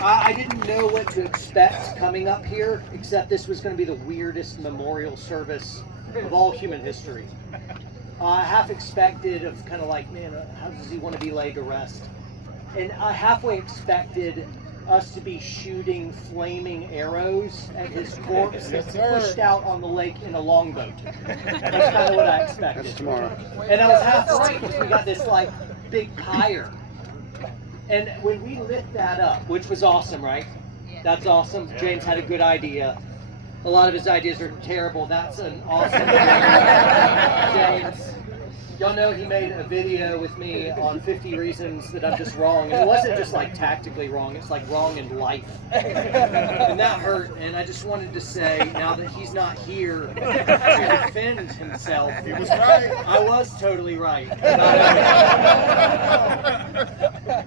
I didn't know what to expect coming up here, except this was going to be the weirdest memorial service of all human history. I half expected of kind of like, man, how does he want to be laid to rest? And I halfway expected us to be shooting flaming arrows at his corpse pushed out on the lake in a longboat. That's kind of what I expected. That's tomorrow. And I was half right because we got this like big pyre. And when we lit that up, which was awesome, right? That's awesome. James had a good idea. A lot of his ideas are terrible. That's an awesome idea. James. Y'all know he made a video with me on 50 reasons that I'm just wrong. And it wasn't just like tactically wrong, it's like wrong in life. And that hurt. And I just wanted to say, now that he's not here to defend himself, He was right. I was totally right.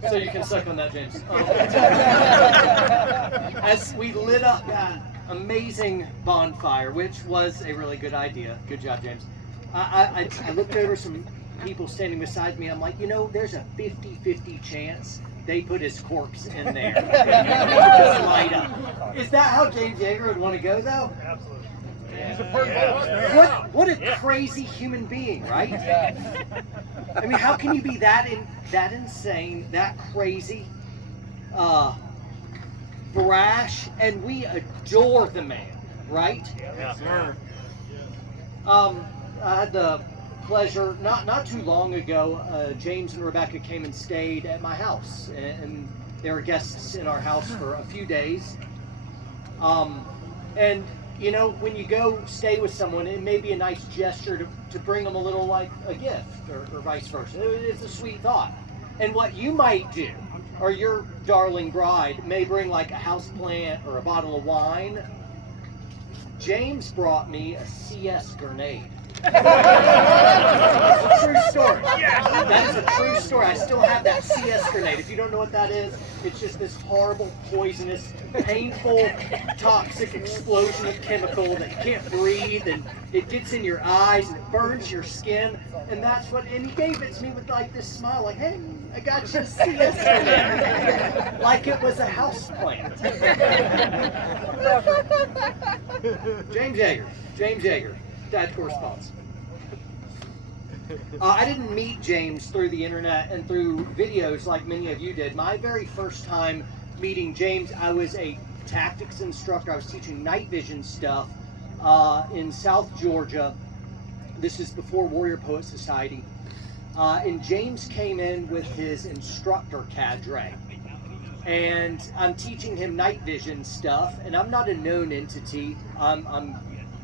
So you can suck on that, James. As we lit up that amazing bonfire, which was a really good idea. Good job, James. I looked over some people standing beside me. I'm like, you know, there's a 50-50 chance they put his corpse in there. Just light up. Is that how James Yeager would want to go, though? Absolutely. Yeah. He's a perfect What a crazy human being, right? I mean, how can you be that insane, that crazy, brash, and we adore the man, right? Yes, sir. I had the pleasure, not too long ago, James and Rebecca came and stayed at my house, and they were guests in our house for a few days. And you know, when you go stay with someone, it may be a nice gesture to bring them a little like a gift, or vice versa. It's a sweet thought. And what you might do, or your darling bride may bring like a house plant or a bottle of wine. James brought me a CS grenade. It's a true story. That is a true story. I still have that CS grenade. If you don't know what that is, it's just this horrible, poisonous, painful, toxic explosion of chemical that you can't breathe, and it gets in your eyes and it burns your skin. And that's what, and he gave it to me with like this smile, like, hey, I got you a CS grenade. Like it was a house plant. James Yeager, Dad corresponds. I didn't meet James through the internet and through videos like many of you did. My very first time meeting James, I was a tactics instructor. I was teaching night vision stuff in South Georgia. This is before Warrior Poet Society. And James came in with his instructor cadre. And I'm teaching him night vision stuff, and I'm not a known entity. I'm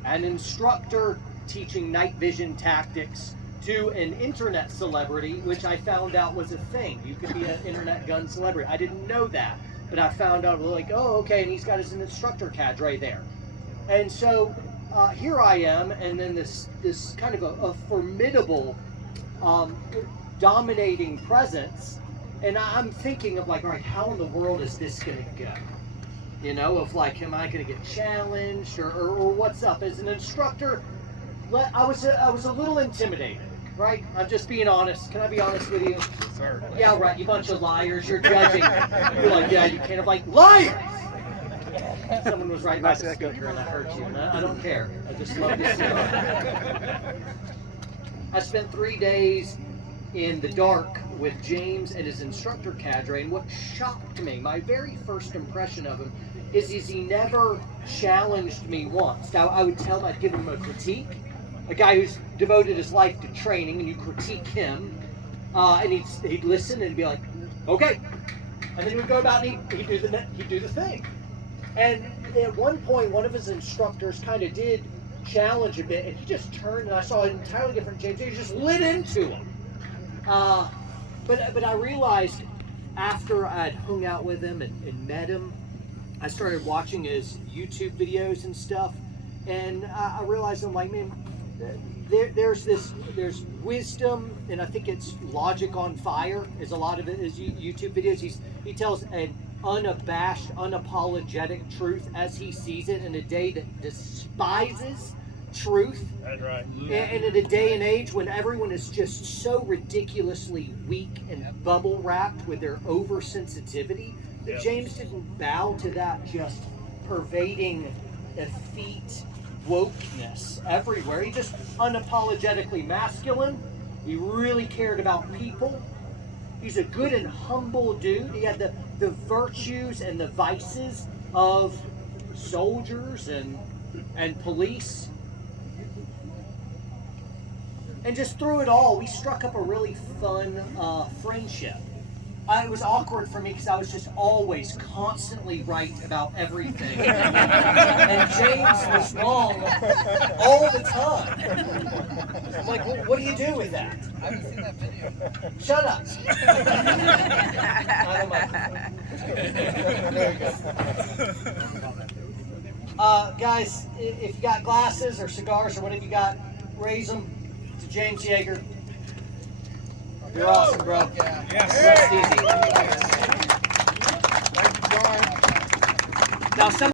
an instructor teaching night vision tactics to an internet celebrity, which I found out was a thing. You could be an internet gun celebrity. I didn't know that, but I found out like, oh, okay, and he's got his instructor cadre there. And so here I am, and then this kind of a formidable, dominating presence. And I'm thinking of like, all right, how in the world is this going to go? You know, of like, am I going to get challenged or what's up? As an instructor, I was a little intimidated, right? I'm just being honest. Can I be honest with you? Sir. Yeah, right. You bunch of liars. You're judging. You're like, yeah, you can't have like liars. Someone was right by the speaker and I hurt you. And I don't care. I just love this stuff. I spent 3 days in the dark with James and his instructor cadre, and what shocked me, my very first impression of him, is he never challenged me once. Now, I would tell him, I'd give him a critique, a guy who's devoted his life to training, and you critique him, and he'd listen and be like, okay, and then he would go about and he'd do the thing. And at one point, one of his instructors kind of did challenge a bit, and he just turned, and I saw an entirely different James. He just lit into him. But I realized after I'd hung out with him and met him, I started watching his YouTube videos and stuff, and I realized I'm like, man, there's wisdom, and I think it's logic on fire. Is a lot of it is YouTube videos. He tells an unabashed, unapologetic truth as he sees it in a day that despises truth. That's right. And in a day and age when everyone is just so ridiculously weak and bubble wrapped with their oversensitivity, that Yep. James didn't bow to that just pervading effete wokeness everywhere. He just unapologetically masculine. He really cared about people. He's a good and humble dude. He had the virtues and the vices of soldiers and police. And just through it all, we struck up a really fun friendship. It was awkward for me because I was just always constantly right about everything. And James was wrong all the time. I'm like, well, what do you do with that? I haven't seen that video. Shut up. Guys, if you got glasses or cigars or whatever you got, raise them to James Yeager. You're awesome, bro. Yeah. Rest easy. Thank you, John. Now, some